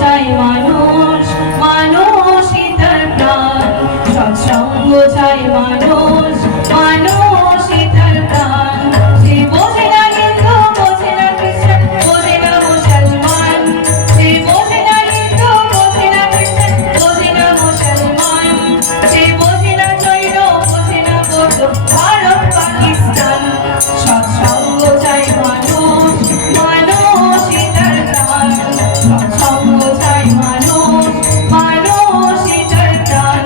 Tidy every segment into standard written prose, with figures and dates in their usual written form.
চাই মানুষ, মানুষই তার প্রাণ। সৎসঙ্গ চাই মানুষ, মানুষই তার প্রাণ। সে বোঝে না হিন্দু, বোঝে না খ্রিস্টান, বোঝে না মুসলমান। সে বোঝে না হিন্দু, বোঝে না খ্রিস্টান, বোঝে না মুসলমান। সে বোঝে না জৈন, বোঝে না বৌদ্ধ, ভারত পাকিস্তান। সৎসঙ্গ চাই মানুষ, মানুষই তার প্রাণ। সৎসঙ্গ চাই মানুষ, মানুষই তার প্রাণ।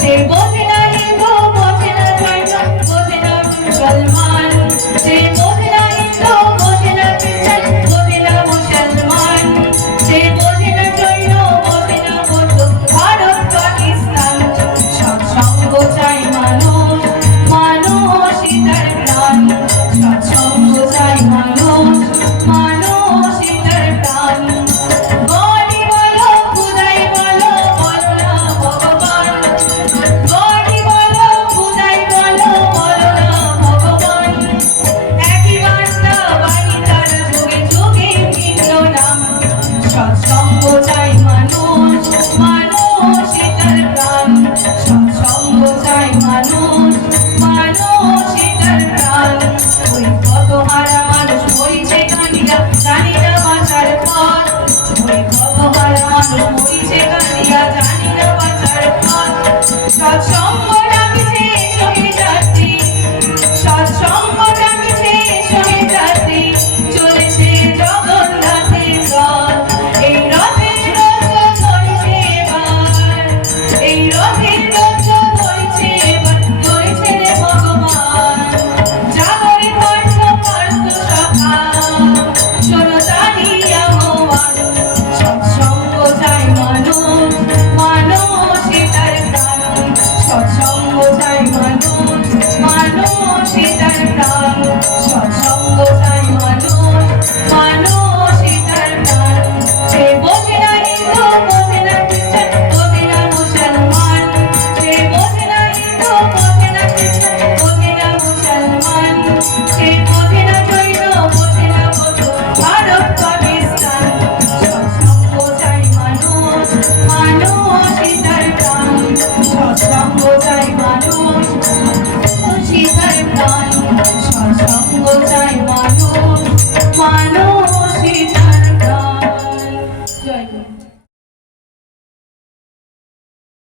সে বোঝে না হিন্দু, বোঝে না জৈন, বোঝে না মুসলমান। সে বোঝে না হিন্দু, বোঝে না খ্রিস্টান, বোঝে না মুসলমান। সে বোঝে না জৈন, বোঝে না বৌদ্ধ, ভারত পাকিস্তান। সৎসঙ্গ চাই মানুষ, মানুষই তার প্রাণ। সৎসঙ্গ চাই মানুষ, মানুষই তার প্রাণ। গডই বলো, খুদাই বলো, বলো না ভগবান। গডই বলো, খুদাই বলো, বলো না ভগবান। একই বার্তা বাণী তার যুগে যুগে ভিন্ন নাম। সৎসঙ্গ চাই মানুষ, মানুষই তার প্রাণ। সৎসঙ্গ চাই মানুষ, মানুষই তার প্রাণ। ওই কত হারা মানুষ মরিছে কাঁদিয়া, জানি না বাঁচার পথ। ওই কত হারা মানুষ মরিছে কাঁদিয়া, জানি না বাঁচার পথ। সৎসঙ্গ ডাকিছে সহে যাত্রী, সৎসঙ্গ ডাকিছে সহে যাত্রী। চলেছে জগন্নাথের রথ, এই রথের রথ ধরেছে এবার। এই রথের রথ ধরেছে এবার, ধরেছে রে ভগবান। জাগরে কর্ণ কর্ণ সখা, শোনো তারি আহ্বান। সৎসঙ্গ চাই মানুষ, মানুষই তার প্রাণ। সৎসঙ্গ চাই মানুষ, মানুষই তার প্রাণ। সৎসঙ্গ চাই মানুষ, মানুষই তার প্রাণ। সে বোঝে না হিন্দু, বোঝে না খ্রিস্টান, বোঝে না মুসলমান। সে বোঝে না হিন্দু, বোঝে না খ্রিস্টান, বোঝে না মুসলমান। সে বোঝে না জৈন, বোঝে না বৌদ্ধ, ভারত পাকিস্তান। সৎসঙ্গ চাই মানুষ, মানুষই তার প্রাণ। সৎসঙ্গ চাই মানুষ,